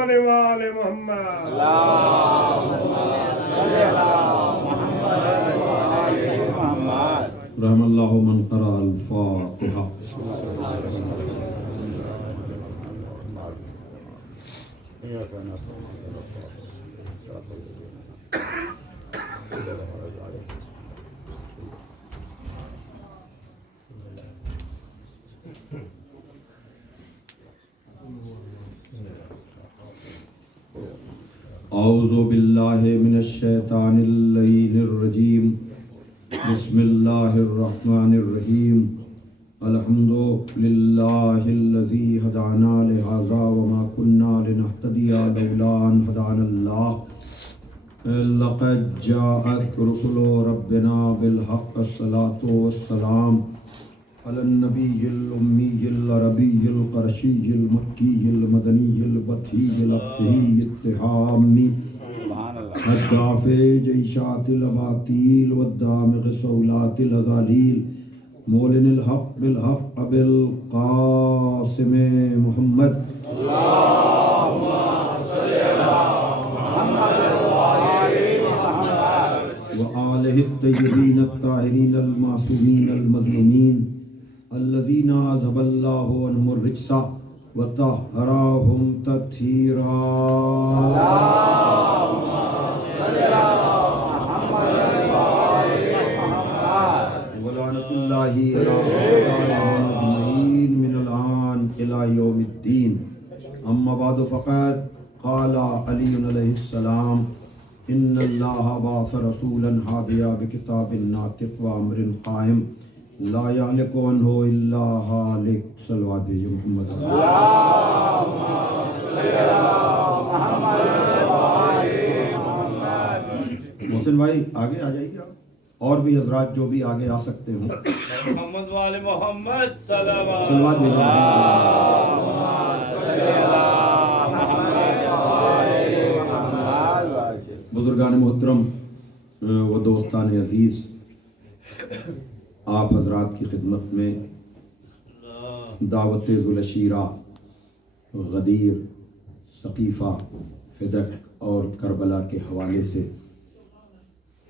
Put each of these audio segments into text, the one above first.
محمد وآل محمد رحم اللہ من قرأ الفاتحہ. اعوذ باللہ من الشیطان اللعین الرجیم. بسم اللہ الرحمن الرحیم. الحمد للہ الذی ہدانا لہذا وما كنا لنہتدی لولا ان ہدانا اللہ. لقد جاءت رسل ربنا بالحق. الصلاة والسلام علی النبی الامی العربی القرشی المکی المدنی البطحی الابتہی التہامی الدافع جیشات الاباطیل والدامغ صولات الازالیل مولن الحق بالحق ابی القاسم محمد وآلہ الطیبین الطاہرین المعصومین المظلومین الذین اذهب اللہ عنہم الرجس وطہرہم تطہیرا. ولعنۃ اللہ علی اعدائہم اجمعین من الآن الی یوم الدین. اما بعد فقد قال علی علیہ السلام ان اللہ بعث رسولا ہادیا بکتاب ناطق وامر قائم لا یعلق عنہ الا حالق. صلوات بھیجو محمد. محسن بھائی آگے آ جائیے آپ. اور بھی حضرات جو بھی آگے آ سکتے ہوں. محمد وآل محمد صلوات بھیجو. بزرگان محترم و دوستان عزیز، آپ حضرات کی خدمت میں دعوت ذوالعشیرہ، غدیر، ثقیفہ، فدق اور کربلا کے حوالے سے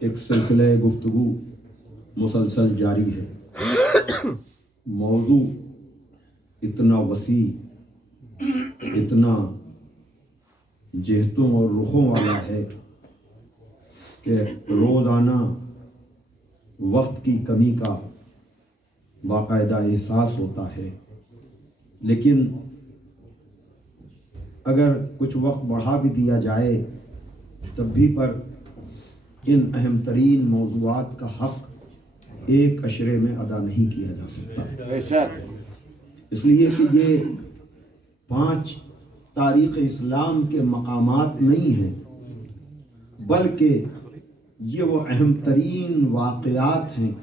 ایک سلسلہ گفتگو مسلسل جاری ہے. موضوع اتنا وسیع، اتنا جہتوں اور رخوں والا ہے کہ روزانہ وقت کی کمی کا باقاعدہ احساس ہوتا ہے. لیکن اگر کچھ وقت بڑھا بھی دیا جائے تب بھی پر ان اہم ترین موضوعات کا حق ایک اشرے میں ادا نہیں کیا جا سکتا. اس لیے کہ یہ 5 تاریخ اسلام کے مقامات نہیں ہیں، بلکہ یہ وہ اہم ترین واقعات ہیں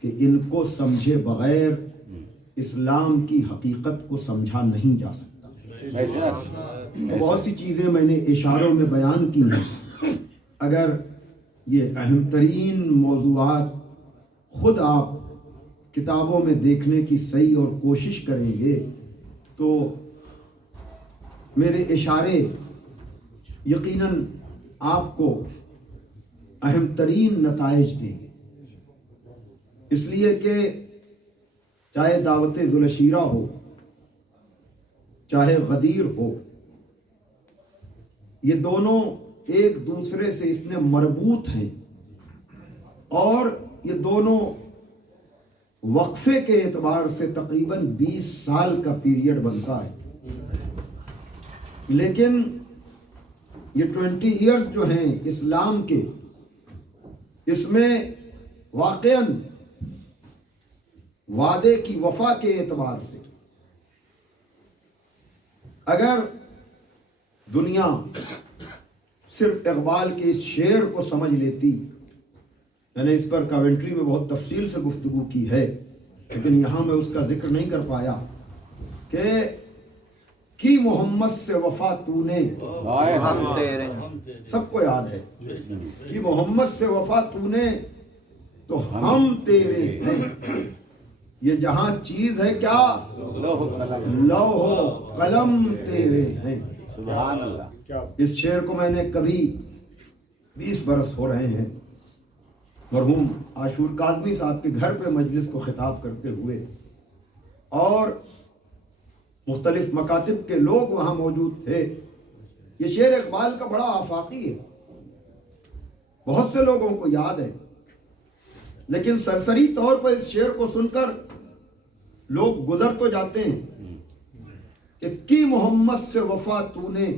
کہ ان کو سمجھے بغیر اسلام کی حقیقت کو سمجھا نہیں جا سکتا. بہت سی چیزیں میں نے اشاروں میں بیان کی ہیں. اگر یہ اہم ترین موضوعات خود آپ کتابوں میں دیکھنے کی صحیح اور کوشش کریں گے تو میرے اشارے یقیناً آپ کو اہم ترین نتائج دیں گے. اس لیے کہ چاہے دعوت ذوالعشیرہ ہو، چاہے غدیر ہو، یہ دونوں ایک دوسرے سے اس میں مربوط ہیں اور یہ دونوں وقفے کے اعتبار سے تقریباً 20 سال کا پیریڈ بنتا ہے. لیکن یہ 20 ایئرز جو ہیں اسلام کے، اس میں واقعاً وعدے کی وفا کے اعتبار سے اگر دنیا صرف اقبال کے اس شعر کو سمجھ لیتی، میں نے اس پر کاونٹری میں بہت تفصیل سے گفتگو کی ہے لیکن یہاں میں اس کا ذکر نہیں کر پایا کہ کی محمد سے وفا تو نے، ہم تیرے، سب کو یاد ہے کہ محمد سے وفا تو نے تو ہم تیرے ہیں. یہ جہاں چیز ہے کیا، لوح و قلم تیرے ہیں. سبحان اللہ. اس شعر کو میں نے کبھی 20 برس ہو رہے ہیں مرحوم عاشور کاظمی صاحب کے گھر پہ مجلس کو خطاب کرتے ہوئے، اور مختلف مکاتب کے لوگ وہاں موجود تھے. یہ شعر اقبال کا بڑا آفاقی ہے، بہت سے لوگوں کو یاد ہے، لیکن سرسری طور پر اس شعر کو سن کر لوگ گزر تو جاتے ہیں کہ کی محمد سے وفا تو نے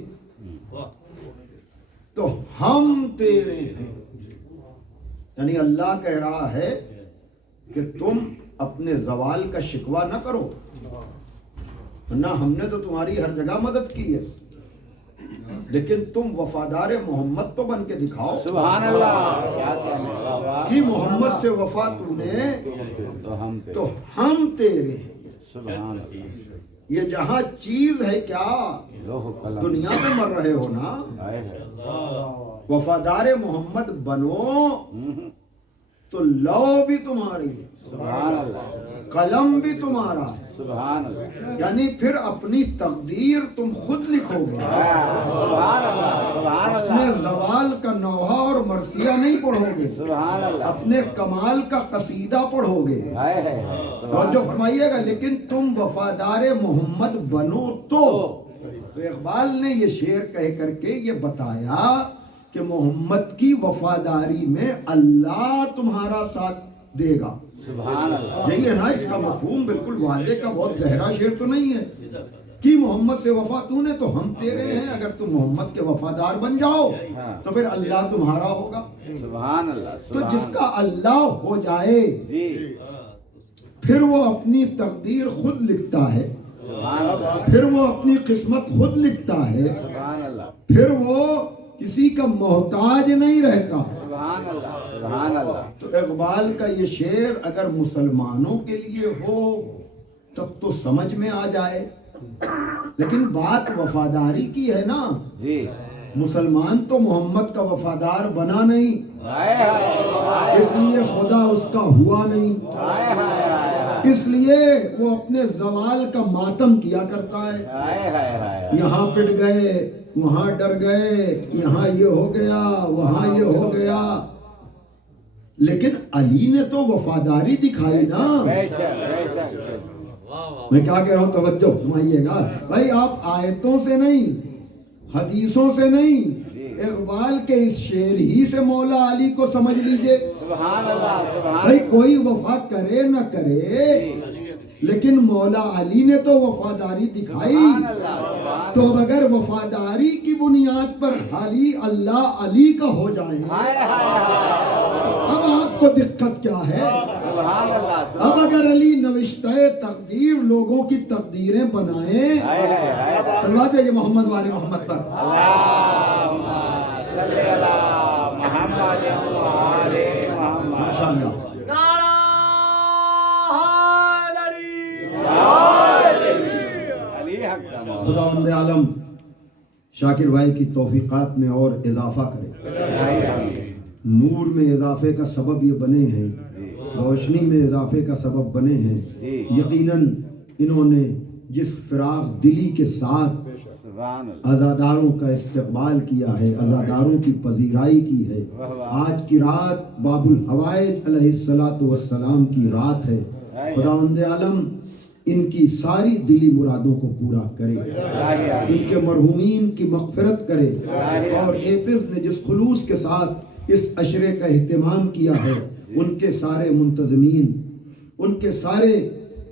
تو ہم تیرے ہیں. یعنی اللہ کہہ رہا ہے کہ تم اپنے زوال کا شکوہ نہ کرو، ورنہ ہم نے تو تمہاری ہر جگہ مدد کی ہے، لیکن تم وفادار محمد تو بن کے دکھاؤ. سبحان اللہ. کہ محمد سے وفا تو نے تو ہم تیرے ہیں. سبحان اللہ. یہ جہاں چیز ہے کیا، دنیا میں مر رہے ہو نا، وفادار محمد بنو تو لو بھی تمہاری ہے، سبحان اللہ. قلم بھی تمہارا ہے. سبحان اللہ. یعنی پھر اپنی تقدیر تم خود لکھو گے، سبحان اللہ. سبحان اپنے اللہ. زوال کا نوحہ اور مرثیہ نہیں پڑھو گے، سبحان اللہ. اپنے کمال کا قصیدہ پڑھو گے. توجہ فرمائیے گا. لیکن تم وفادار محمد بنو تو اقبال نے یہ شعر کہہ کر کے یہ بتایا کہ محمد کی وفاداری میں اللہ تمہارا ساتھ دے گا. سبحان اللہ. یہی ہے نا اس کا مفہوم، بالکل واضح کا بہت گہرا شعر تو نہیں ہے کہ محمد سے وفا تو نے تو ہم تیرے ہیں. اگر تم محمد کے وفادار بن جاؤ تو پھر اللہ تمہارا ہوگا. سبحان اللہ. تو جس کا اللہ ہو جائے جی. پھر وہ اپنی تقدیر خود لکھتا ہے، سبحان اللہ. پھر وہ اپنی قسمت خود لکھتا ہے، سبحان اللہ. پھر وہ کسی کا محتاج نہیں رہتا. سبحان اللہ. سبحان اللہ. تو اقبال کا یہ شعر اگر مسلمانوں کے لیے ہو تب تو سمجھ میں آ جائے، لیکن بات وفاداری کی ہے نا. جی. مسلمان تو محمد کا وفادار بنا نہیں، اس لیے خدا اس کا ہوا نہیں، اس لیے وہ اپنے زوال کا ماتم کیا کرتا ہے. یہاں پٹ گئے، وہاں ڈر گئے، یہاں یہ ہو گیا، وہاں یہ ہو گیا. لیکن علی نے تو وفاداری دکھائی نا. میں کیا کہہ رہا ہوں، توجہ فرمائیے گا بھائی. آپ آیتوں سے نہیں، حدیثوں سے نہیں، اقبال کے اس شعر ہی سے مولا علی کو سمجھ لیجئے. سبحان اللہ. سبحان. بھائی کوئی وفا کرے نہ کرے، لیکن مولا علی نے تو وفاداری دکھائی. تو اب اگر وفاداری کی بنیاد پر خالی اللہ علی کا ہو جائے اب آپ کو دقت کیا ہے؟ اب اگر علی نوشتہ تقدیر لوگوں کی تقدیریں بنائیں، صلوات ہے محمد والے محمد پر. ماشاءاللہ. خداوند عالم شاکر بھائی کی توفیقات میں اور اضافہ کرے، نور میں اضافے کا سبب یہ بنے ہیں، روشنی میں اضافے کا سبب بنے ہیں. یقیناً انہوں نے جس فراغ دلی کے ساتھ عزاداروں کا استقبال کیا ہے، عزاداروں کی پذیرائی کی ہے. آج کی رات باب الحوائج علیہ السلام کی رات ہے. خداوند عالم ان کی ساری دلی مرادوں کو پورا کرے، ان کے مرحومین کی مغفرت کرے. اور ایپز نے جس خلوص کے ساتھ اس عشرے کا اہتمام کیا ہے، ان کے سارے منتظمین، ان کے سارے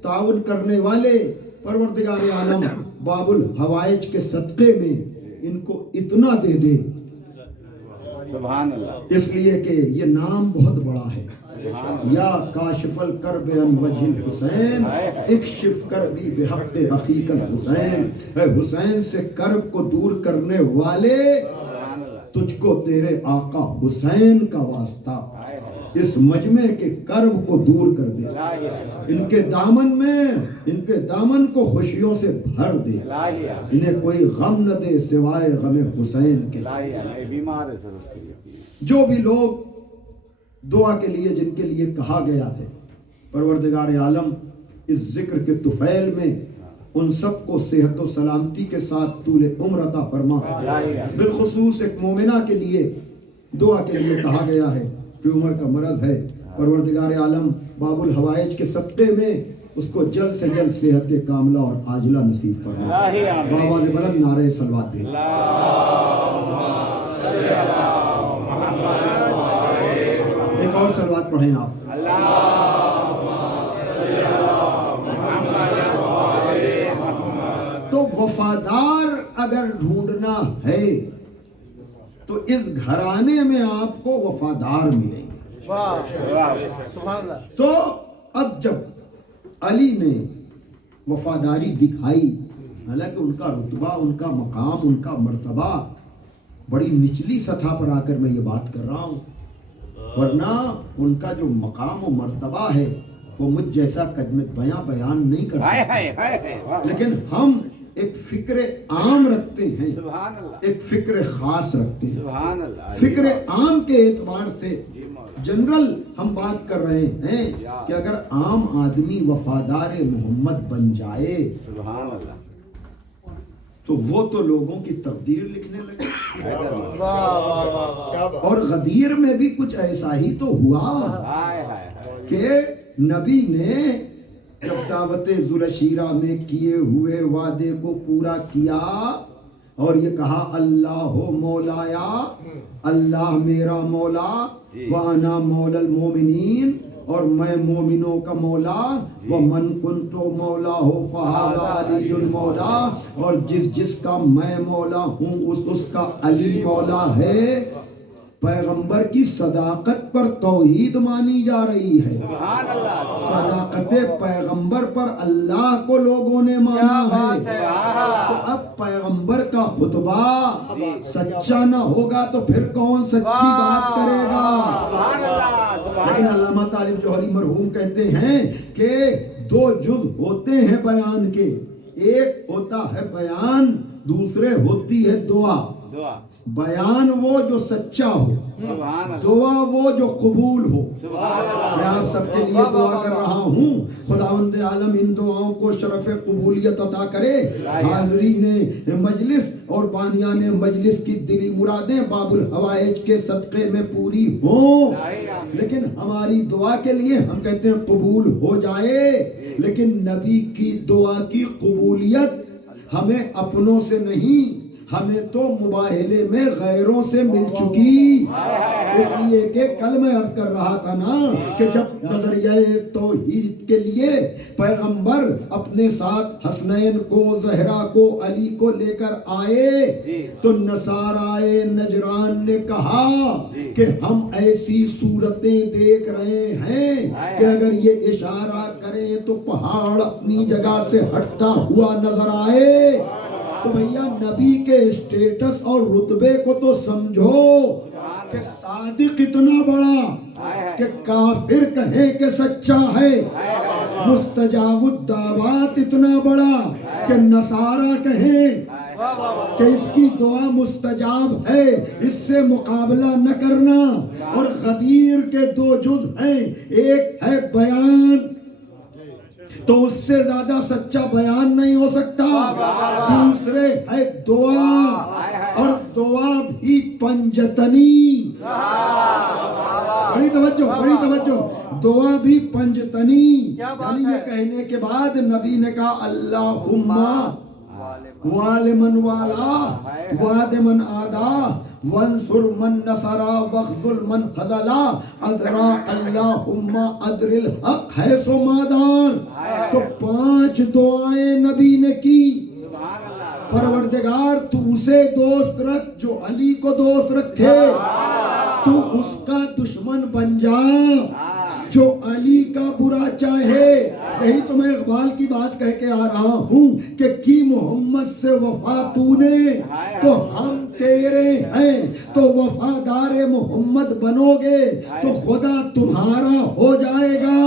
تعاون کرنے والے، پروردگار عالم باب الحوائج کے صدقے میں ان کو اتنا دے دے. سبحان اللہ. اس لیے کہ یہ نام بہت بڑا ہے. یا کاشف الکرب عن وجہ الحسین اکشف کربی بحق حقیق الحسین. اے حسین سے کرب کو دور کرنے والے، تجھ کو تیرے آقا حسین کا واسطہ اس مجمع کے کرب کو دور کر دے. ان کے دامن کو خوشیوں سے بھر دے. انہیں کوئی غم نہ دے سوائے غم حسین کے. جو بھی لوگ دعا کے لیے جن کے لیے کہا گیا ہے، پروردگار عالم اس ذکر کے طفیل میں ان سب کو صحت و سلامتی کے ساتھ طول عمر عطا فرما. بالخصوص ایک مومنہ کے لیے دعا کے لیے کہا گیا ہے کہ عمر کا مرض ہے. پروردگار عالم باب الحوائج کے صدقے میں اس کو جلد سے جلد صحت کاملہ اور عاجلہ نصیب فرما. بآواز بلند نعرہ صلوات دیں. ایک اور صلوات پڑھیں آپ. تو وفادار اگر ڈھونڈنا ہے تو اس گھرانے میں آپ کو وفادار ملیں گے. تو اب جب علی نے وفاداری دکھائی، حالانکہ ان کا رتبہ، ان کا مقام، ان کا مرتبہ بڑی نچلی سطح پر آ کر میں یہ بات کر رہا ہوں، ورنہ ان کا جو مقام و مرتبہ ہے وہ مجھ جیسا بیان نہیں کر سکتا. لیکن ہم ایک فکر عام رکھتے ہیں، ایک فکر خاص رکھتے ہیں. فکر عام کے اعتبار سے جنرل ہم بات کر رہے ہیں کہ اگر عام آدمی وفادار محمد بن جائے تو وہ تو لوگوں کی تقدیر لکھنے لگے. اور غدیر میں بھی کچھ ایسا ہی تو ہوا کہ نبی نے جب دعوت ذوالشیرہ میں کیے ہوئے وعدے کو پورا کیا اور یہ کہا اللہ مولایا، اللہ میرا مولا، وانا مولا المومنین، اور میں مومنوں کا مولا، ومن کنت مولا ہو فہذا علی المولا، اور جس کا میں مولا ہوں اس کا علی مولا ہے. پیغمبر کی صداقت پر توحید مانی جا رہی ہے. صداقت پیغمبر پر اللہ کو لوگوں نے مانا ہے. تو اب پیغمبر کا خطبہ سچا نہ ہوگا تو پھر کون سچی بات کرے گا؟ لیکن علامہ طالب جوہری مرحوم کہتے ہیں کہ دو جز ہوتے ہیں بیان کے، ایک ہوتا ہے بیان، دوسرے ہوتی ہے دعا. بیان وہ جو سچا ہو، دعا وہ جو قبول ہو. میں آپ سب کے لیے دعا کر رہا ہوں خداوند عالم ان دعاؤں کو شرف قبولیت عطا کرے. حاضرین مجلس اور بانیان مجلس کی دلی مرادیں باب الحوائج کے صدقے میں پوری ہوں. لیکن ہماری دعا کے لیے ہم کہتے ہیں قبول ہو جائے، لیکن نبی کی دعا کی قبولیت ہمیں اپنوں سے نہیں، ہمیں تو مباہلے میں غیروں سے مل چکی. اس لیے کہ کل میں عرض کر رہا تھا نا کہ جب نظریہ توحید کے لیے پیغمبر اپنے ساتھ حسنین کو، زہرا کو، علی کو لے کر آئے تو نصارائے نجران نے کہا کہ ہم ایسی صورتیں دیکھ رہے ہیں کہ اگر یہ اشارہ کریں تو پہاڑ اپنی جگہ سے ہٹتا ہوا نظر آئے. تو بھیا نبی کے اسٹیٹس اور رتبے کو تو سمجھو کہ صادق اتنا بڑا کہ کافر کہے کہ سچا ہے، مستجاب الدعوات اتنا بڑا کہ نصارہ کہیں کہ اس کی دعا مستجاب ہے، اس سے مقابلہ نہ کرنا. اور غدیر کے دو جز ہیں، ایک ہے بیان، تو اس سے زیادہ سچا بیان نہیں ہو سکتا. دوسرے ہے دعا، اور دعا بھی پنجتنی. بڑی توجہ، دعا بھی پنجتنی. یعنی یہ کہنے کے بعد نبی نے کہا اللہم وال من والا، واد من آدا، وانصر من نصرا، واخذل من خذلا، ادرا اللہم ادر الحق حیث ما دار. تو 5 دعائیں نبی نے کی. پروردگار تو اسے دوست رکھ جو علی کو دوست رکھے، تو اس کا دشمن بن جا جو علی کا برا چاہے. یہی تو میں اقبال کی بات کہہ کے آ رہا ہوں کہ کی محمد سے وفا تو نے تو ہم تیرے ہیں. تو وفادار محمد بنو گے تو خدا تمہارا ہو جائے گا.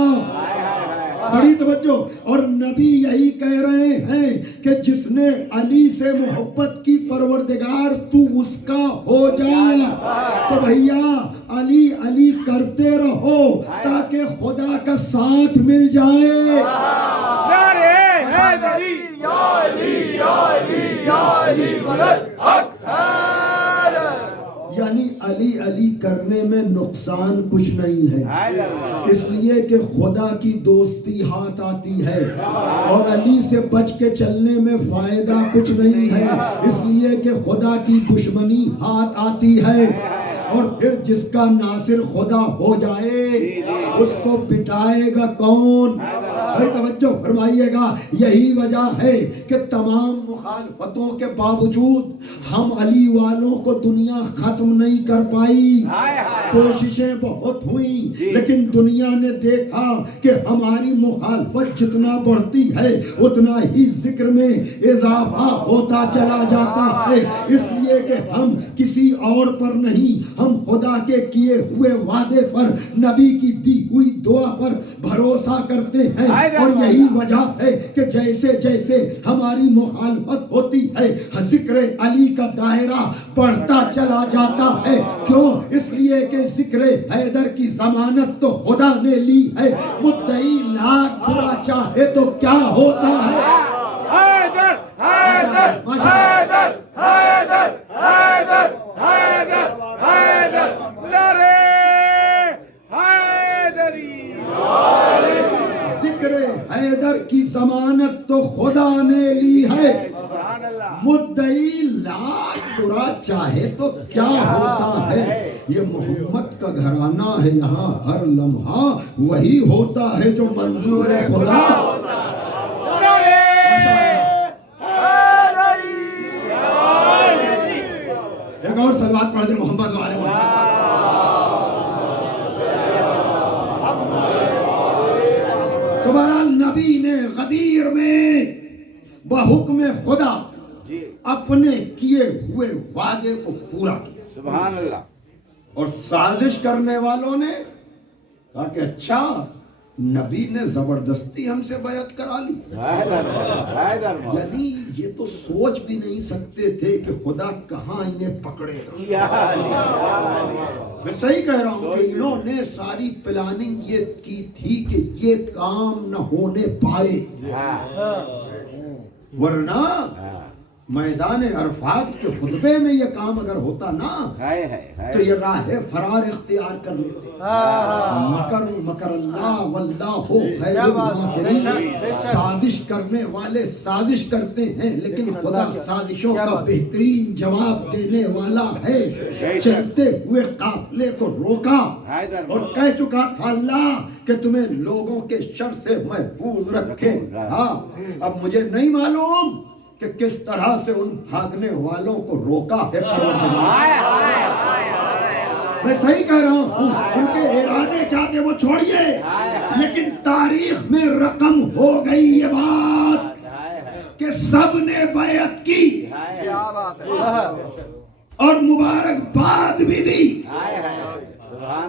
بڑی توجہ. اور نبی یہی کہہ رہے ہیں کہ جس نے علی سے محبت کی پروردگار تو اس کا ہو جائے. تو بھیا علی علی کرتے رہو تاکہ خدا کا ساتھ مل جائے. علی علی کرنے میں نقصان کچھ نہیں ہے، اس لیے کہ خدا کی دوستی ہاتھ آتی ہے، اور علی سے بچ کے چلنے میں فائدہ کچھ نہیں ہے، اس لیے کہ خدا کی دشمنی ہاتھ آتی ہے۔ اور پھر جس کا ناصر خدا ہو جائے اس کو بٹائے گا کون؟ بھائی توجہ فرمائیے گا، یہی وجہ ہے کہ تمام مخالفتوں کے باوجود ہم علی والوں کو دنیا ختم نہیں کر پائی، کوششیں بہت ہوئیں، لیکن دنیا نے دیکھا کہ ہماری مخالفت جتنا بڑھتی ہے اتنا ہی ذکر میں اضافہ ہوتا چلا جاتا ہے، اس لیے کہ ہم کسی اور پر نہیں، ہم خدا کے کیے ہوئے وعدے پر، نبی کی دی ہوئی دعا پر بھروسہ کرتے ہیں، اور یہی وجہ ہے کہ جیسے جیسے ہماری مخالفت ہوتی ہے ذکر علی کا دائرہ بڑھتا چلا جاتا ہے۔ کیوں؟ اس لیے کہ ذکر حیدر کی ضمانت تو خدا نے لی ہے، مدعی لاکھ برا چاہے تو کیا ہوتا ہے؟ حیدر حیدر حیدر حیدر حیدر حیدر حیدر نعرہ حیدری، ذکر حیدر کی ضمانت تو خدا نے لی ہے، مدعی لاکھ برا چاہے تو کیا ہوتا ہے؟ یہ محمد کا گھرانہ ہے، یہاں ہر لمحہ وہی ہوتا ہے جو منظور خدا ہوتا ہے۔ ایک اور صلوات پڑھ دے محمد والے محمد۔ تو بہرحال نبی نے غدیر میں بحکم خدا اپنے کیے ہوئے وعدے کو پورا کیا، سبحان اللہ۔ اور سازش کرنے والوں نے کہا کہ اچھا نبی نے زبردستی ہم سے بیعت کرا لی، یعنی یہ تو سوچ بھی نہیں سکتے تھے کہ خدا کہاں انہیں پکڑے گا۔ میں صحیح کہہ رہا ہوں کہ انہوں نے ساری پلاننگ یہ کی تھی کہ یہ کام نہ ہونے پائے، ورنہ میدان عرفات کے خطبے میں یہ کام اگر ہوتا نا تو یہ راہ فرار اختیار کر لیتے۔ مکر مکر اللہ واللہ خیر الماکرین، سازش کرنے والے سازش کرتے ہیں لیکن خدا سازشوں کا بہترین جواب دینے والا ہے۔ چلتے ہوئے قافلے کو روکا اور کہہ چکا تھا اللہ کہ تمہیں لوگوں کے شر سے محفوظ رکھے۔ ہاں اب مجھے نہیں معلوم کہ کس طرح سے ان بھاگنے والوں کو روکا ہے پروردگار۔ میں صحیح کہہ رہا ہوں، ان کے ارادے کیا تھے وہ چھوڑیے، لیکن تاریخ میں رقم ہو گئی یہ بات کہ سب نے بیعت کی اور مبارکباد بھی دی۔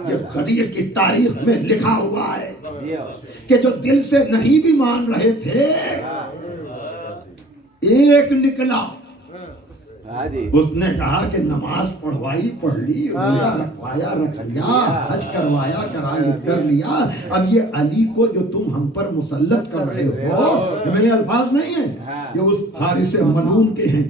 یہ غدیر کی تاریخ میں لکھا ہوا ہے کہ جو دل سے نہیں بھی مان رہے تھے ایک نکلا، اس نے کہا کہ نماز پڑھوائی پڑھ لی، روزہ رکھوایا رکھ لیا، حج کروایا کر لیا، اب یہ علی کو جو تم ہم پر مسلط کر رہے ہو، یہ میرے الفاظ نہیں ہیں، یہ اس حارث ملعون کے ہیں۔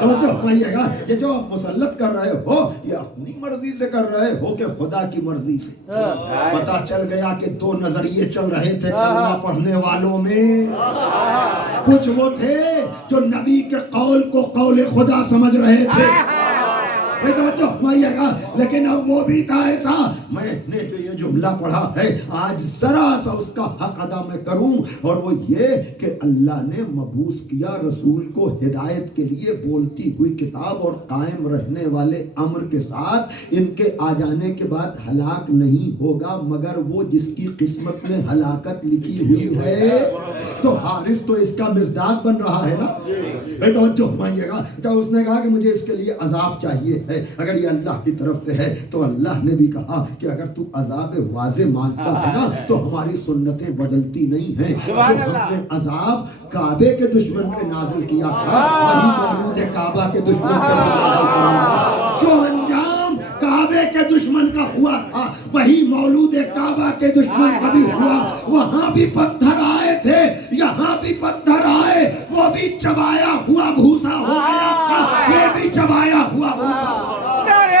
توجہ فرمائیے گا، یہ جو مسلط کر رہے ہو یہ اپنی مرضی سے کر رہے ہو کہ خدا کی مرضی سے؟ پتہ چل گیا کہ دو نظریے چل رہے تھے کلمہ پڑھنے والوں میں، کچھ وہ تھے جو نبی کے قول کو قول خدا سمجھ رہے تھے، بھائی توجہ فرمائیے گا، لیکن اب وہ بھی تھا ایسا۔ میں نے جو یہ جملہ پڑھا ہے آج ذرا سا اس کا حق ادا میں کروں، اور وہ یہ کہ اللہ نے مبعوث کیا رسول کو ہدایت کے لیے بولتی ہوئی کتاب اور قائم رہنے والے امر کے ساتھ، ان کے آ جانے کے بعد ہلاک نہیں ہوگا مگر وہ جس کی قسمت میں ہلاکت لکھی ہوئی ہے۔ تو حارث تو اس کا مزداق بن رہا ہے نا، بھائی توجہ فرمائیے گا۔ تو اس نے کہا کہ مجھے اس کے لیے عذاب چاہیے ہے، اگر یہ اللہ کی طرف سے ہے تو اللہ نے بھی کہا کہ اگر تو عذاب واضح مانتا ہے نا تو ہماری سنتیں بدلتی نہیں ہیں۔ جو ہم نے عذاب کعبے کے دشمن پہ نازل کیا تھا وہی مولود کعبہ کے دشمن پہ نازل کروں گا، جو انجام کعبے کے دشمن کا ہوا تھا وہی مولود کعبہ کے دشمن کا بھی ہوا۔ وہاں بھی پتھر آئے تھے، یہاں بھی پتھر آئے، وہ بھی چبایا ہوا بھوسا ہو گیا تھا، یہ بھی چبایا ہوا بھوسا ہو گیا۔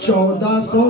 1400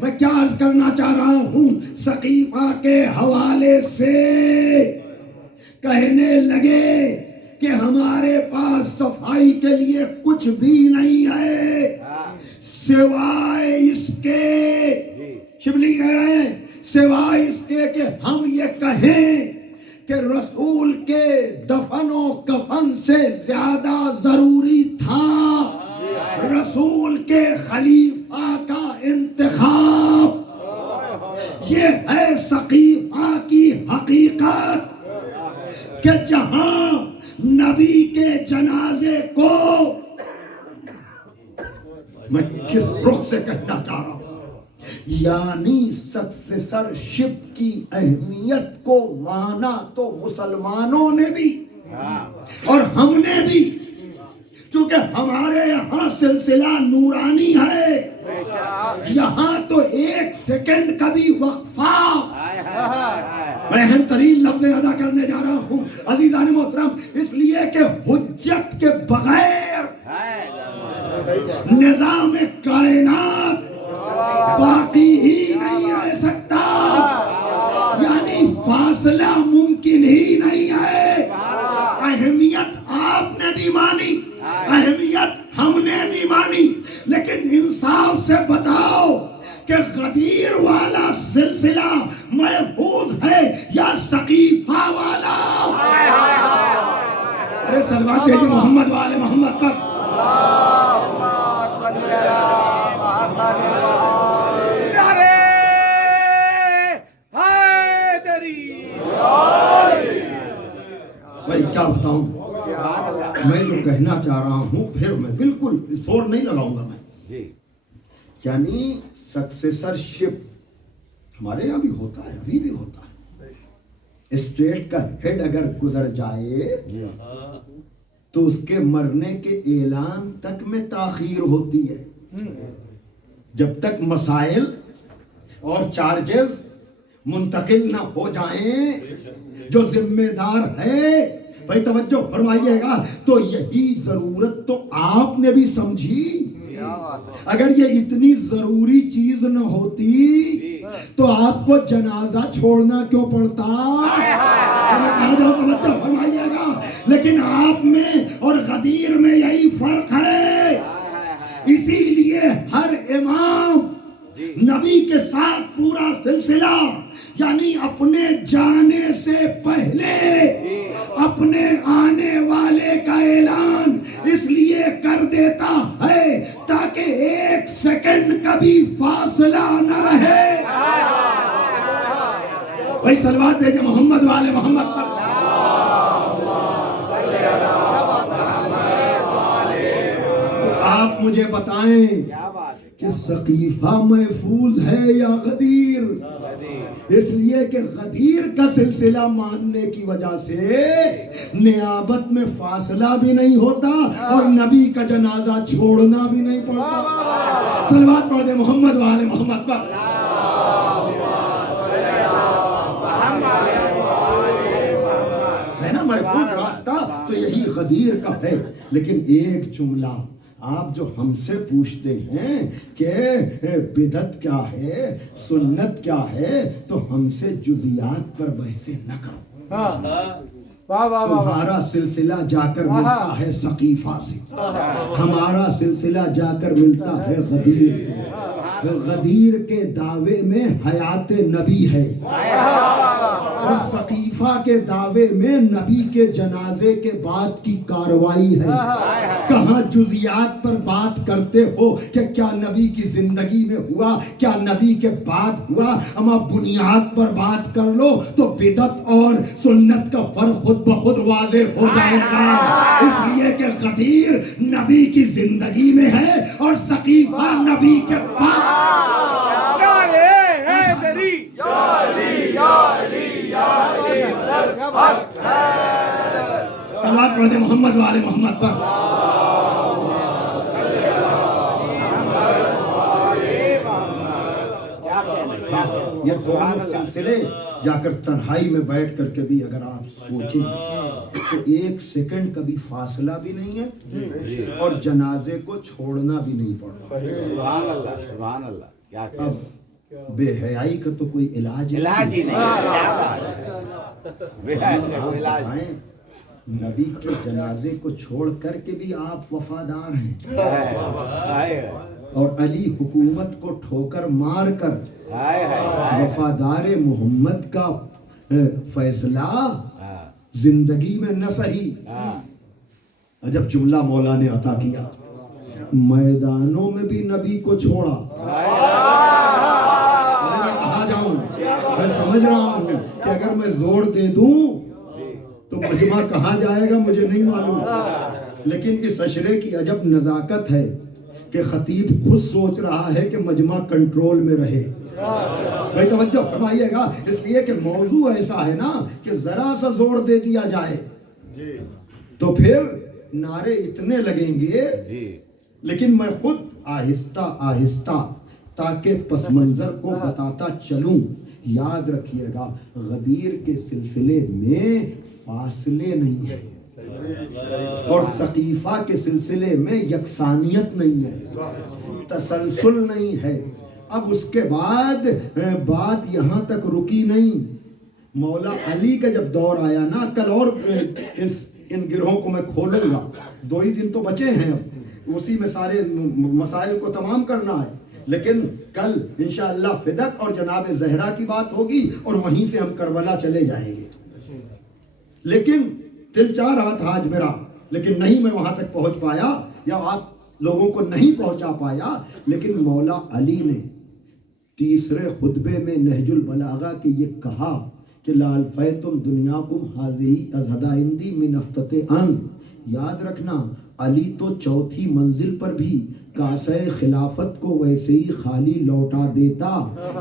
میں کیا عرض کرنا چاہ رہا ہوں. سقیفہ کے حوالے سے کہنے لگے کہ ہمارے پاس صفائی کے لیے کچھ بھی نہیں ہے سوائے اس کے، شبلی کہہ رہے ہیں سوائے اس کے کہ ہم یہ کہیں کہ رسول کے دفن و کفن سے زیادہ ضروری تھا رسول کے خلیفہ کا انتخاب. یہ ہے سقیفہ کی حقیقت کہ جہاں نبی کے جنازے کو، میں کس رخ سے کہنا چاہ رہا ہوں، یعنی سکسیسرشپ کی اہمیت کو مانا تو مسلمانوں نے بھی اور ہم نے بھی، کیونکہ ہمارے یہاں سلسلہ نورانی ہے. یہاں تو ایک سیکنڈ کا بھی وقفہ، میں اہم ترین لفظ ادا کرنے جا رہا ہوں عزیزان محترم، اس لیے کہ حجت کے بغیر نظام کائنات باقی ہی نہیں رہ سکتا، یعنی فاصلہ ممکن ہی نہیں ہے. اہمیت آپ نے بھی مانی، اہمیت ہم نے بھی مانی، لیکن انصاف سے بتاؤ کہ غدیر والا سلسلہ محفوظ ہے یا سقیفہ والا؟ ارے صلوات بھیجو محمد والے محمد پر. بھائی کیا بتاؤں، میں جو کہنا چاہ رہا ہوں پھر میں بالکل زور نہیں لگاؤں گا میں. یعنی سکسیسرشپ ہمارے یہاں بھی ہوتا ہے، ابھی بھی ہوتا ہے. اسٹیٹ کا ہیڈ اگر گزر جائے تو اس کے مرنے کے اعلان تک میں تاخیر ہوتی ہے. جب تک مسائل اور چارجز منتقل نہ ہو جائیں جو ذمہ دار ہے. بھائی توجہ فرمائیے گا، تو یہی ضرورت تو آپ نے بھی سمجھی. اگر یہ اتنی ضروری چیز نہ ہوتی تو آپ کو جنازہ چھوڑنا کیوں پڑتا؟ توجہ فرمائیے گا. لیکن آپ میں اور غدیر میں یہی فرق ہے. اسی لیے ہر امام نبی کے ساتھ پورا سلسلہ، یعنی اپنے جانے سے پہلے اپنے آنے والے کا اعلان اس لیے کر دیتا ہے تاکہ ایک سیکنڈ کا بھی فاصلہ نہ رہے. بھائی صلوات بھیجو محمد والے محمد پر. تو آپ مجھے بتائیں کہ سقیفہ محفوظ ہے یا غدیر؟ اس لیے کہ غدیر کا سلسلہ ماننے کی وجہ سے نیابت میں فاصلہ بھی نہیں ہوتا اور نبی کا جنازہ چھوڑنا بھی نہیں پڑتا. صلوات پڑھ دے محمد والے محمد پر. ہے نا محفوظ راستہ تو یہی غدیر کا ہے. لیکن ایک جملہ آپ جو ہم سے پوچھتے ہیں کہ بدعت کیا ہے، سنت کیا ہے، تو ہم سے جزیات پر بحثیں نہ کرو. تمہارا سلسلہ جا کر ملتا ہے سقیفہ سے، ہمارا سلسلہ جا کر ملتا ہے غدیر سے. غدیر کے دعوے میں حیات نبی ہے اور سقیفہ کے دعوے میں نبی کے جنازے کے بعد کی کاروائی ہے. کہاں جزیات پر بات کرتے ہو کہ کیا نبی کی زندگی میں ہوا، کیا نبی کے بعد ہوا. اما بنیاد پر بات کر لو تو بدعت اور سنت کا فرق خود بخود واضح ہو جائے گا. اس لیے کہ غدیر نبی کی زندگی میں ہے اور سقیفہ نبی کے بعد. صلوات پڑھ دے محمد والے محمد پر. یہ دونوں سلسلے جا کر تنہائی میں بیٹھ کر کے بھی اگر آپ سوچیں تو ایک سیکنڈ کا بھی فاصلہ بھی نہیں ہے اور جنازے کو چھوڑنا بھی نہیں پڑ رہا. سبحان اللہ سبحان اللہ. کیا اب بے حیائی کا تو کوئی علاج علاج ہی نہیں. بے حیائی کا کوئی علاج نہیں. نہیں. نبی کے جنازے کو چھوڑ کر کے بھی آپ وفادار ہیں اور علی حکومت کو ٹھوکر مار کر وفادار محمد کا فیصلہ زندگی میں نہ سہی. عجب جملہ مولا نے عطا کیا. میدانوں میں بھی نبی کو چھوڑا. میں کہاں جاؤں؟ میں سمجھ رہا ہوں کہ اگر میں زور دے دوں تو مجمع کہاں جائے گا مجھے نہیں معلوم. لیکن اس عشرے کی عجب نزاکت ہے کہ خطیب خود سوچ رہا ہے کہ مجمع کنٹرول میں رہے. بھائی توجہ فرمائیے گا، اس لیے کہ موضوع ایسا ہے نا کہ ذرا سا زور دے دیا جائے تو پھر نعرے اتنے لگیں گے. لیکن میں خود آہستہ آہستہ تاکہ پس منظر کو بتاتا چلوں. یاد رکھیے گا غدیر کے سلسلے میں فاصلے نہیں ہے اور ثقیفہ کے سلسلے میں یکسانیت نہیں ہے، تسلسل نہیں ہے. اب اس کے بعد بات یہاں تک رکی نہیں. مولا علی کا جب دور آیا نا، کل اور ان گروہوں کو میں کھولوں گا، 2 ہی دن تو بچے ہیں، اب اسی میں سارے مسائل کو تمام کرنا ہے. لیکن کل انشاءاللہ فدق اور جناب زہرا کی بات ہوگی اور وہیں سے ہم کربلا چلے جائیں گے. لیکن دل چاہ رہا تھا آج میرا، لیکن نہیں میں وہاں تک پہنچ پایا یا آپ لوگوں کو نہیں پہنچا پایا. لیکن مولا علی نے تیسرے خطبے میں نہج البلاغہ کے یہ کہا کہ لال فیتم دنیاکم حاضی ازہدائندی من افتت انز. یاد رکھنا علی تو چوتھی منزل پر بھی کاسہ خلافت کو ویسے ہی خالی لوٹا دیتا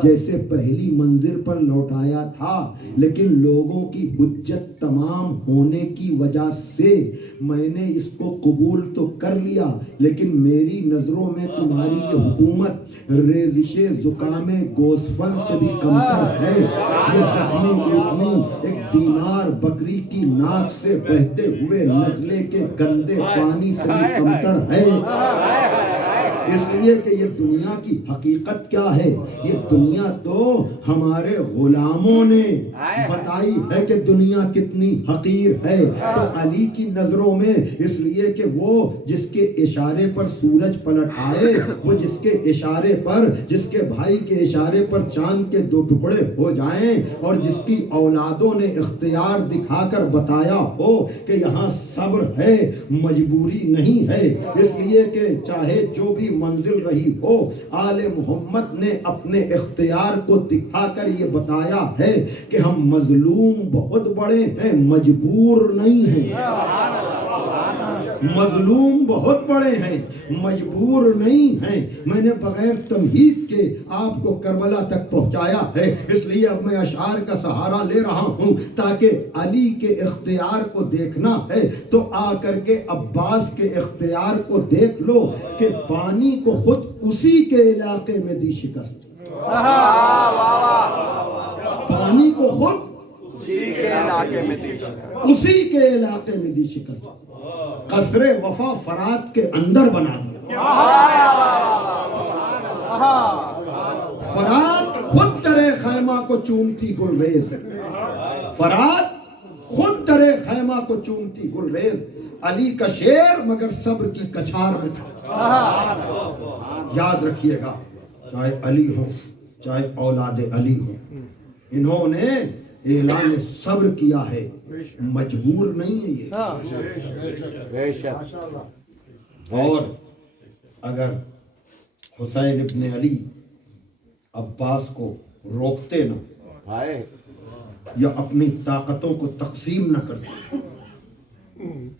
جیسے پہلی منزل پر لوٹایا تھا. لیکن لوگوں کی حجت تمام ہونے کی وجہ سے میں نے اس کو قبول تو کر لیا، لیکن میری نظروں میں تمہاری یہ حکومت ریزش زکام گوسفند سے بھی کمتر ہے. یہ زخمی اونٹنی ایک بیمار بکری کی ناک سے بہتے ہوئے نزلے کے گندے پانی سے بھی کمتر ہے. اس لیے کہ یہ دنیا کی حقیقت کیا ہے؟ یہ دنیا تو ہمارے غلاموں نے بتائی ہے کہ دنیا کتنی حقیر ہے. تو علی کی نظروں میں اس لیے کہ وہ جس کے اشارے پر سورج پلٹ آئے، وہ جس کے اشارے پر، جس کے بھائی کے اشارے پر چاند کے 2 ٹکڑے ہو جائیں، اور جس کی اولادوں نے اختیار دکھا کر بتایا ہو کہ یہاں صبر ہے، مجبوری نہیں ہے. اس لیے کہ چاہے جو بھی منزل رہی ہو، آل محمد نے اپنے اختیار کو دکھا کر یہ بتایا ہے کہ ہم مظلوم بہت بڑے ہیں، مجبور نہیں ہیں. مظلوم بہت بڑے ہیں، مجبور نہیں ہیں. میں نے بغیر تمہید کے آپ کو کربلا تک پہنچایا ہے. اس لیے اب میں اشعار کا سہارا لے رہا ہوں تاکہ علی کے اختیار کو دیکھنا ہے تو آ کر کے عباس کے اختیار کو دیکھ لو کہ پانی کو خود اسی کے علاقے میں دی شکست. پانی کو خود اسی کے علاقے میں دی شکست. قصر وفا فرات کے اندر بنا دیا. فرات خود درے خیمہ کو چومتی گلریز. فرات خود درے خیمہ کو چومتی گلریز. علی کا شیر مگر صبر کی کچھار میں تھا. یاد رکھیے گا، چاہے علی ہو چاہے اولاد علی ہو، انہوں نے اعلان صبر کیا ہے، مجبور نہیں ہے یہ. بے شک. اور اگر حسین ابن علی عباس کو روکتے نہ یا اپنی طاقتوں کو تقسیم نہ کرتے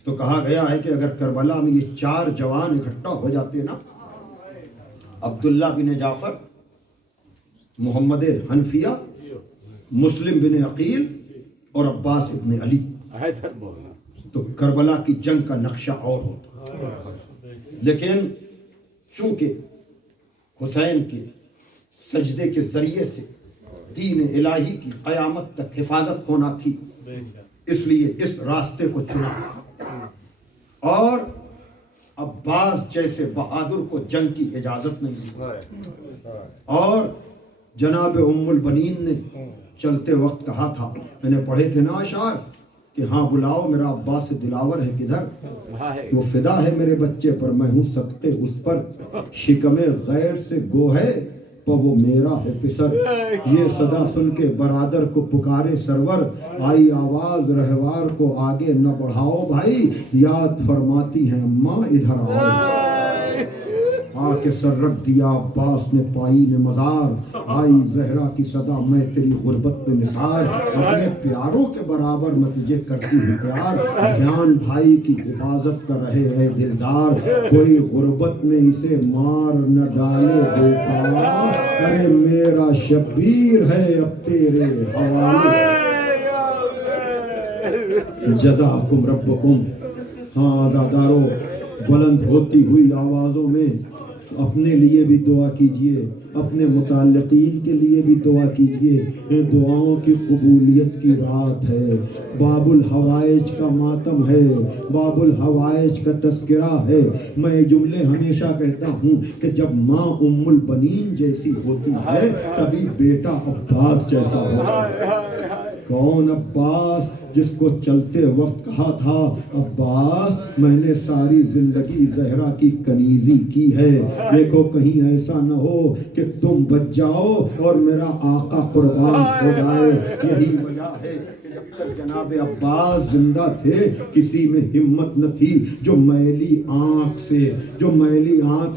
تو کہا گیا ہے کہ اگر کربلا میں یہ 4 جوان اکٹھا ہو جاتے نا، عبداللہ بن جعفر، محمد حنفیہ، مسلم بن عقیل اور عباس ابن علی، تو کربلا کی جنگ کا نقشہ اور ہوتا. لیکن چونکہ حسین کے سجدے کے ذریعے سے دین الہی کی قیامت تک حفاظت ہونا تھی، اس لیے اس راستے کو چنا اور عباس جیسے بہادر کو جنگ کی اجازت نہیں دی اور جناب ام البنین نے چلتے وقت کہا تھا، میں نے پڑھے تھے نا اشعار کہ ہاں بلاؤ میرا عباس دلاور ہے کدھر، وہ فدا ہے میرے بچے پر میں ہوں سکتے اس پر، شکم غیر سے گو ہے وہ میرا ہے پسر، یہ صدا سن کے برادر کو پکارے سرور، آئی آواز رہوار کو آگے نہ بڑھاؤ بھائی، یاد فرماتی ہیں اماں ادھر آؤ، آ کے سر رکھ دیا عباس نے پائی نے مزار، آئی زہرا کی صدا میں تیری غربت پہ نثار، اپنے پیاروں کے برابر میں تجھے کرتی ہوں پیار، دھیان بھائی کی حفاظت کر رہے ہے دلدار، کوئی غربت میں اسے مار نہ ڈالے گوپا، ارے میرا شبیر ہے اب تیرے حوالے، جزاکم ربکم۔ ہاں عزادارو، بلند ہوتی ہوئی آوازوں میں اپنے لیے بھی دعا کیجئے، اپنے متعلقین کے لیے بھی دعا کیجئے، دعاؤں کی قبولیت کی رات ہے، باب الحوائج کا ماتم ہے، باب الحوائج کا تذکرہ ہے۔ میں جملے ہمیشہ کہتا ہوں کہ جب ماں ام البنین جیسی ہوتی ہے تبھی بیٹا عباس جیسا ہوتا ہے۔ کون عباس جس کو چلتے وقت کہا تھا عباس میں نے ساری زندگی زہرا کی کنیزی کی ہے، دیکھو کہیں ایسا نہ ہو کہ تم بچ جاؤ اور میرا آقا قربان ہو جائے۔ یہی وجہ ہے کہ جب تک جناب عباس زندہ تھے کسی میں ہمت نہ تھی جو میلی آنکھ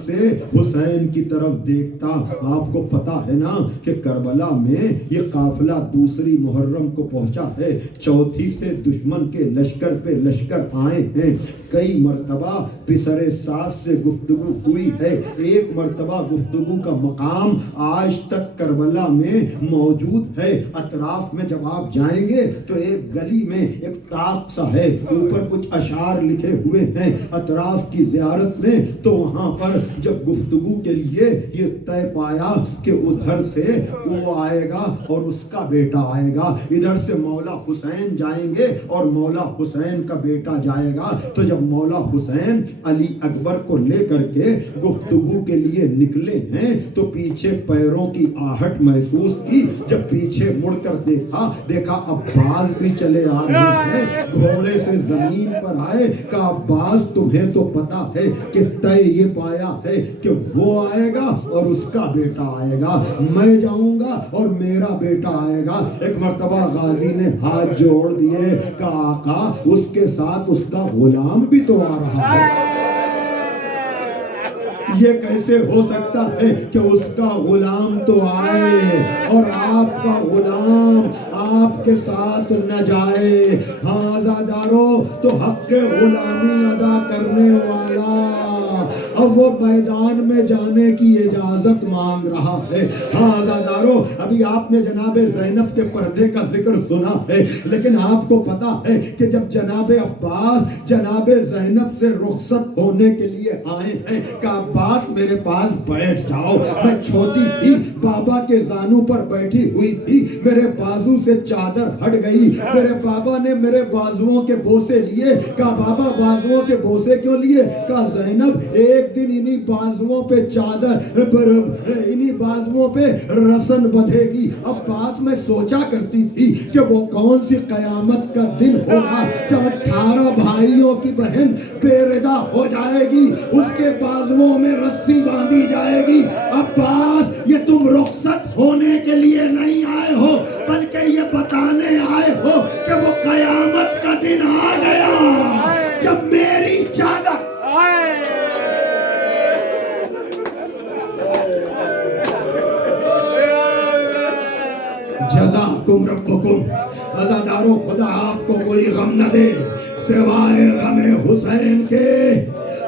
سے حسین کی طرف دیکھتا۔ آپ کو پتا ہے نا کہ کربلا میں یہ قافلہ دوسری محرم کو پہنچا ہے، چوتھی سے دشمن کے لشکر پہ لشکر آئے ہیں، کئی مرتبہ پسر ساس سے گفتگو ہوئی ہے، ایک مرتبہ گفتگو کا مقام آج تک کربلا میں موجود ہے۔ اطراف میں جب آپ جائیں گے تو ایک گلی میں ایک طاق سا ہے، اوپر کچھ اشعار لکھے ہوئے ہیں اطراف کی زیارت میں، تو وہاں پر جب گفتگو کے لیے یہ طے پایا کہ ادھر سے وہ آئے گا اور اس کا بیٹا آئے گا، ادھر سے مولا حسین جائیں گے اور مولا حسین کا بیٹا جائے گا، تو جب مولا حسین علی اکبر کو لے کر کے گفتگو کے لیے نکلے ہیں تو پیچھے پیروں کی آہٹ محسوس کی، جب پیچھے مڑ کر دیکھا عباس بھی چلے آ رہے ہیں، گھوڑے سے زمین پر آئے، کہا عباس تمہیں تو پتا ہے کہ طے یہ پایا ہے کہ وہ آئے گا اور اس کا بیٹا آئے گا، میں جاؤں گا اور میرا بیٹا آئے گا۔ ایک مرتبہ غازی نے ہاتھ جوڑ دیے، کہا آقا اس کے ساتھ اس کا غلام بھی تو آ رہا ہے، یہ کیسے ہو سکتا ہے کہ اس کا غلام تو آئے اور آپ کا غلام آپ کے ساتھ نہ جائے؟ ہاں عزادارو، تو حق غلامی ادا کرنے والا اب وہ میدان میں جانے کی اجازت مانگ رہا ہے۔ ہاں عزادارو، ابھی آپ نے جناب زینب کے پردے کا ذکر سنا ہے، لیکن آپ کو پتا ہے کہ جب جناب عباس جناب زینب سے رخصت ہونے کے لیے آئے ہیں کہ عباس میرے پاس بیٹھ جاؤ، میں چھوٹی تھی، بابا کے زانوں پر بیٹھی ہوئی تھی، میرے بازو سے چادر ہٹ گئی، میرے بابا نے میرے بازوؤں کے بوسے لیے، کہا بابا بازوؤں کے بوسے کیوں لیے؟ کہا زینب ایک دن انہی بازوؤں پہ چادر انہی بازوؤں پہ رسن بدھے گی۔ عباس میں سوچا کرتی تھی کہ وہ کون سی قیامت کا دن ہوگا جب 18 بھائیوں کی بہن بے-ردا ہو جائے گی، اس کے بازوؤں میں رسی باندھی جائے گی۔ عباس یہ تم رخصت ہونے کے لیے نہیں آئے ہو بلکہ یہ بتانے آئے ہو کہ وہ قیامت کا دن آ گیا جب میری چادر جزاکم ربکم۔ عزادارو، خدا آپ کو کوئی غم نہ دے سوائے غم حسین کے۔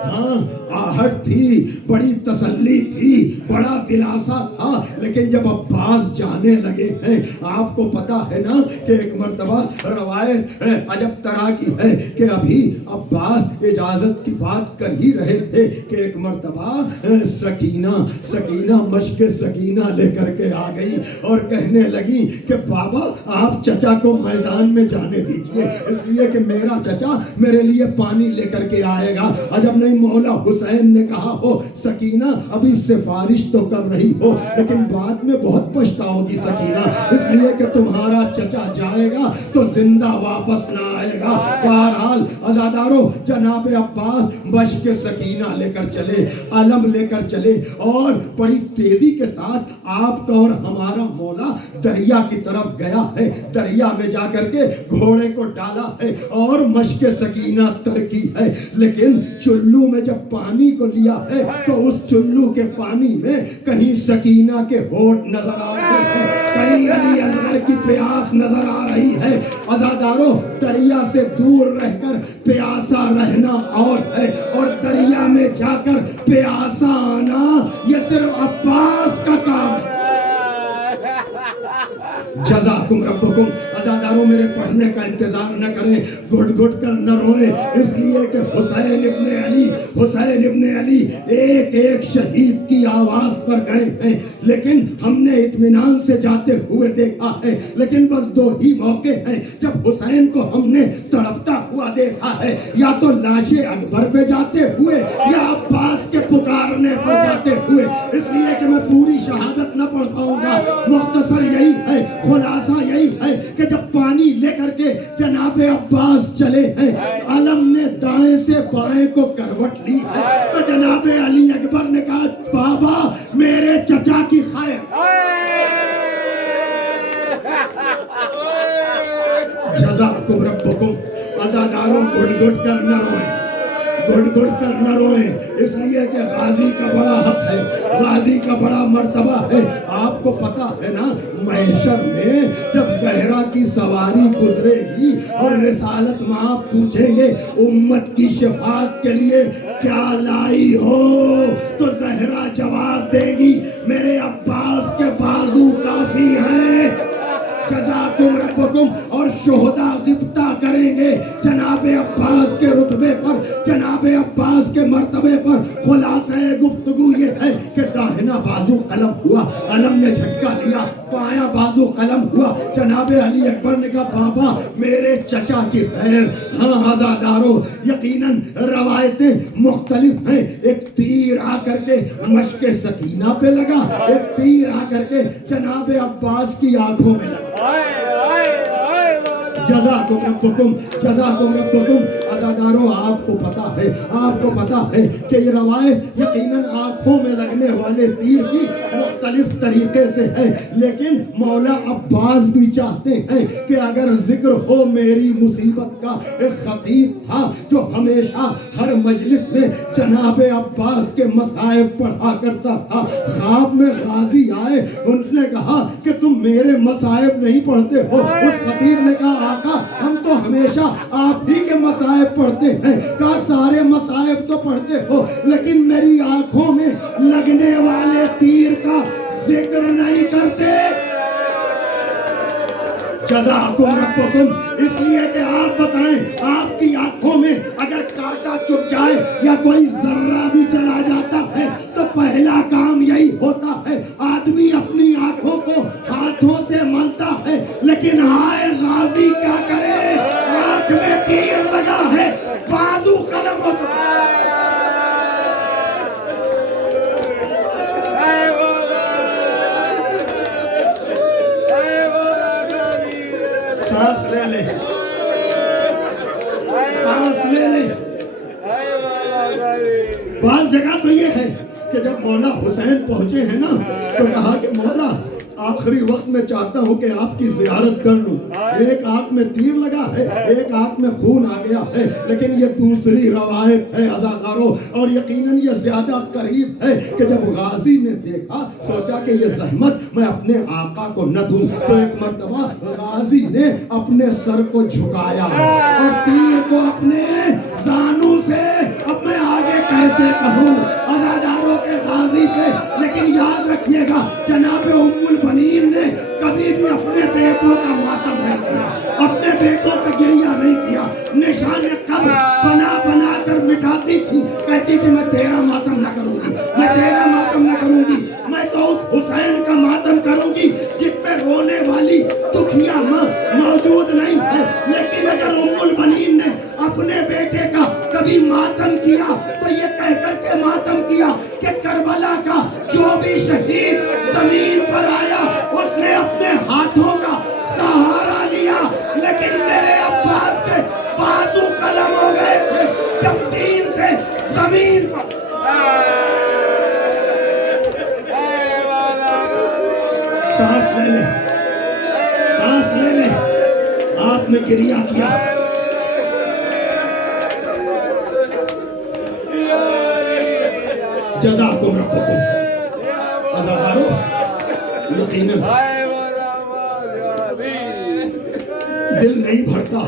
ہاں آہٹ تھی، بڑی تسلی تھی، بڑا دلاسا تھا، لیکن جب عباس جانے لگے ہیں، آپ کو پتا ہے نا کہ ایک مرتبہ روایت عجب طرح کی ہے کہ ابھی عباس اجازت کی بات کر ہی رہے تھے کہ ایک مرتبہ سکینہ مشق سکینہ لے کر کے آ گئی اور کہنے لگی کہ بابا آپ چچا کو میدان میں جانے دیجئے، اس لیے کہ میرا چچا میرے لیے پانی لے کر کے آئے گا۔ عجب نہیں مولا حسین نے کہا ہو سکینہ ابھی سفارش تو کر رہی ہو لیکن بعد میں بہت پچھتاؤ گی سکینہ، اس لیے کہ تمہارا چچا جائے گا تو زندہ واپس نہ آئے گا۔ بہرحال عزادارو جناب عباس مشق سکینہ لے کر چلے، علم لے کر چلے اور بڑی تیزی کے ساتھ آپ کا اور ہمارا مولا دریا کی طرف گیا ہے۔ دریا میں جا کر کے گھوڑے کو ڈالا ہے اور مشق سکینہ ترکی ہے، لیکن چلو میں جب پانی کو لیا ہے تو اس چلو کے پانی میں کہیں سکینہ کے ہونٹ نظر آ رہے ہیں، کہیں علی اصغر کی پیاس نظر آ رہی ہے۔ عزادارو دریا سے دور رہ کر پیاسا رہنا اور ہے، اور دریا میں جا کر پیاسا آنا یہ صرف عباس کا کام ہے۔ جزاکم ربکم۔ عزاداروں میرے پڑھنے کا انتظار نہ کریں، گھٹ گھٹ کر نہ روئیں، اس لیے کہ حسین ابن علی ایک ایک شہید کی آواز پر گئے ہیں، لیکن ہم نے اطمینان سے جاتے ہوئے دیکھا ہے، لیکن بس دو ہی موقع ہیں جب حسین کو ہم نے تڑپتا ہوا دیکھا ہے، یا تو لاش اکبر پہ جاتے ہوئے یا عباس کے پکارنے پر جاتے ہوئے۔ اس لیے کہ میں پوری شہادت نہ پڑھ پاؤں گا، مختصر یہی ہے، خلاصہ یہی ہے کہ جب پانی لے کر کے جناب عباس چلے ہیں، علم نے دائیں سے بائیں کو کروٹ لی ہے تو جناب علی اکبر نے کہا بابا میرے چچا کی خیر۔ جزاکم ربکم۔ عزاداروں گھٹ گھٹ کر نہ روئیں، گھٹ گھٹ کر نہ روئیں، اس لیے کہ غازی کا بڑا حق ہے، غازی کا بڑا مرتبہ ہے۔ آپ کو پتا ہے نا محشر میں جب زہرا کی سواری گزرے گی اور رسالت ماں پوچھیں گے امت کی شفاعت کے لیے کیا لائی ہو، تو زہرا جواب دے گی میرے عباس کے بازو کافی ہیں۔ جزاکم ربکم۔ اور شہداء غبطہ کریں گے جناب عباس کے رتبے پر، جناب عباس کے مرتبے پر۔ خلاصہ گفتگو یہ ہے کہ داہنا بازو قلم ہوا، علم نے جھٹکا لیا، بایاں بازو قلم ہوا، جناب علی اکبر نے کہا بابا میرے چچا کی خیر۔ ہاں عزادارو یقیناً روایتیں مختلف ہیں، ایک تیر آ کر کے مشق سکینہ پہ لگا، ایک تیر آ کر کے جناب عباس کی آنکھوں میں لگا۔ جزاکم ربکم، جزاکم ربکم۔ عزادارو آپ کو پتا ہے کہ یہ روایت یقیناً آنکھوں میں لگنے والے تیر کی مختلف طریقے سے ہے، لیکن مولا عباس بھی چاہتے ہیں کہ اگر ذکر ہو میری مصیبت کا۔ ایک خطیب تھا جو ہمیشہ ہر مجلس میں جناب عباس کے مصائب پڑھا کرتا تھا۔ خواب میں غازی آئے، ان نے کہا کہ تم میرے مصائب نہیں پڑھتے ہو۔ اس خطیب نے کہا آقا ہم تو ہمیشہ آپ ہی کے مصائب پڑھتے ہیں۔ کہا سارے مصائب تو پڑھتے ہو لیکن میری آنکھوں میں لگنے والے تیر کا ذکر نہیں کرتے۔ جزاکم ربکم۔ اس لیے کہ آپ بتائیں آپ کی آنکھوں میں اگر کانٹا چپ جائے یا کوئی ذرہ بھی چلا جاتا ہے تو پہلا کام یہی ہوتا ہے، آدمی اپنی آنکھوں کو ہاتھوں سے ملتا ہے، لیکن ہائے غازی کیا کرے، آنکھ میں تیر لگا ہے، بازو قلم ہوتا ہے۔ سانس لے لیں، سانس لے لیں۔ بعض جگہ تو یہ ہے کہ جب مولا حسین پہنچے ہیں نا تو کہا کہ مولا آخری وقت میں چاہتا ہوں کہ آپ کی زیارت کر لوں۔ ایک آنکھ میں تیر لگا ہے، ایک آنکھ میں خون آ گیا ہے، لیکن یہ دوسری روایت ہے عزاداروں، اور یقیناً یہ زیادہ قریب ہے کہ جب غازی نے دیکھا سوچا کہ یہ زحمت میں اپنے آقا کو نہ دوں، تو ایک مرتبہ غازی نے اپنے سر کو جھکایا اور تیر کو اپنے زانوں سے اب میں آگے کیسے کہوں عزاداروں کے غازی گئے، لیکن یاد رکھیے گا جناب ام البنین نے کبھی بھی اپنے بیٹوں کا ماتم نہیں کیا، اپنے بیٹوں کا گریہ نہیں کیا۔ نشان قبر بنا بنا کر مٹاتی تھی، کہتی تھی میں تیرا ماتم نہ کروں گی، میں تیرا ماتم نہ کروں گی، میں تو اس حسین کا ماتم کروں گی جس پہ رونے والی دکھیا ماں موجود نہیں ہے۔ لیکن اگر ام البنین نے اپنے بیٹے کا کبھی ماتم کیا تو یہ کہہ کر کے ماتم کیا کہ کربلا کا جو بھی شہید زمین پر آیا اس نے اپنے ہاتھوں کا سہارا لیا، لیکن میرے عباس کے بازو قلم ہو گئے تھے جب سین سے زمین پر۔ سانس لے لیں، سانس لے لیں، آپ نے گریہ کیا۔ جزاکم ربکم اداکارو، یقیناً دل نہیں بھرتا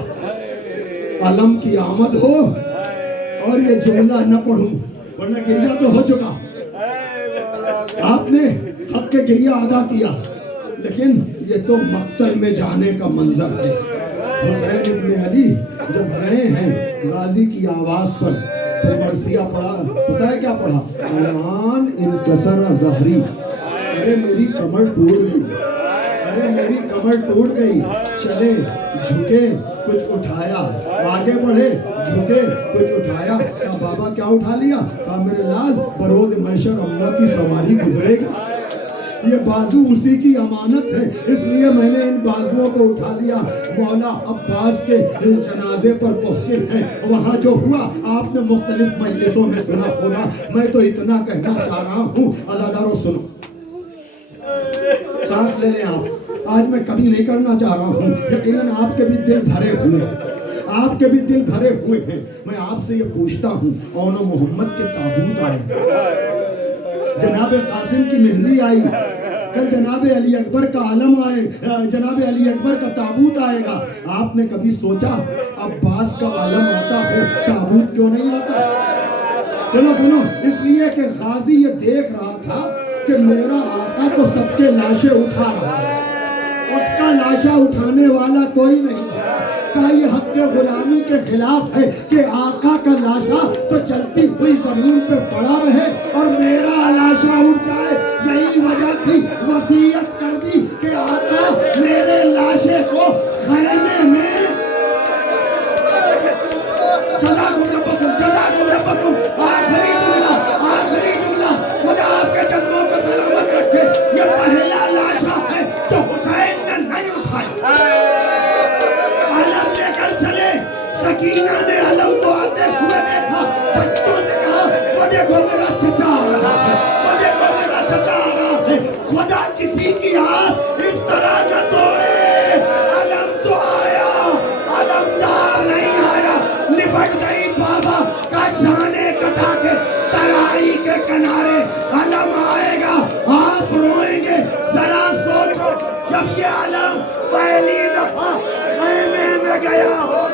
علم کی آمد ہو اور یہ جملہ نہ پڑھوں، ورنہ گریہ تو ہو چکا۔ آپ نے حق کے گریہ ادا کیا، لیکن یہ تو مقتل میں جانے کا منظر ہے۔ حسین ابن علی جب گئے ہیں غازی کی آواز پر تو مرثیہ پڑھا، پتہ ہے کیا پڑھا؟ الان انکسر ظہری، ارے میری کمر ٹوٹ گئی، ارے میری کمر ٹوٹ گئی۔ چلے جھکے کچھ اٹھایا، آگے بڑھے جھکے کچھ اٹھایا۔ کہا بابا کیا اٹھا لیا؟ کہا میرے لال بروز محشر اللہ کی سواری گزرے گی، یہ بازو اسی کی امانت ہے، اس لیے میں نے ان بازوؤں کو اٹھا لیا۔ مولا عباس کے جنازے پر پہنچے ہیں، وہاں جو ہوا آپ نے مختلف مجلسوں میں سنا ہوگا۔ میں تو اتنا کہنا چاہ رہا ہوں، عزادارو سنو، سانس لے لیں آپ۔ آج میں کبھی نہیں کرنا چاہ رہا ہوں، یقیناً آپ کے بھی دل بھرے ہوئے ہیں، آپ کے بھی دل بھرے ہوئے ہیں۔ میں آپ سے یہ پوچھتا ہوں، اون و محمد کے تابوت آئے، جناب قاسم کی مہندی آئی، کل جناب علی اکبر کا علم آئے، جناب علی اکبر کا تابوت آئے گا۔ آپ نے کبھی سوچا عباس کا علم آتا ہے تابوت کیوں نہیں آتا؟ سنو سنو، اس لیے کہ غازی یہ دیکھ رہا تھا کہ میرا آقا تو سب کے لاشیں اٹھا رہا ہے، اس کا لاشا اٹھانے والا کوئی نہیں۔ کہا یہ حق کے غلامی کے خلاف ہے کہ آقا کا لاشا تو چلتی ہوئی زمین پہ پڑا رہے اور میرا لاشا اٹھ جائے۔ یہی وجہ تھی وصیت کر دی کہ آقا میرے لاشے کو خیمے میں آخری جملہ خدا آپ کے جذبوں کو سلامت رکھے۔ یہ پہلا لاشا ہے جو حسین نے نہیں اٹھایا، علم لے کر چلے۔ سکینہ نے علم کو آتے ہوئے دیکھا، بچوں سے کہا وہ دیکھو میرا چچا آ رہا ہے، وہ دیکھو میرا چچا آ رہا ہے۔ خدا کسی کی آس اس طرح نہ توڑے، علم تو آیا، علمدار نہیں آیا۔ لپٹ گئی بابا کا شانے کٹا کے ترائی کے کنارے، علم آئے گا آپ روئیں گے۔ ذرا سوچو جب یہ علم پہلی دفعہ خیمے میں گیا ہو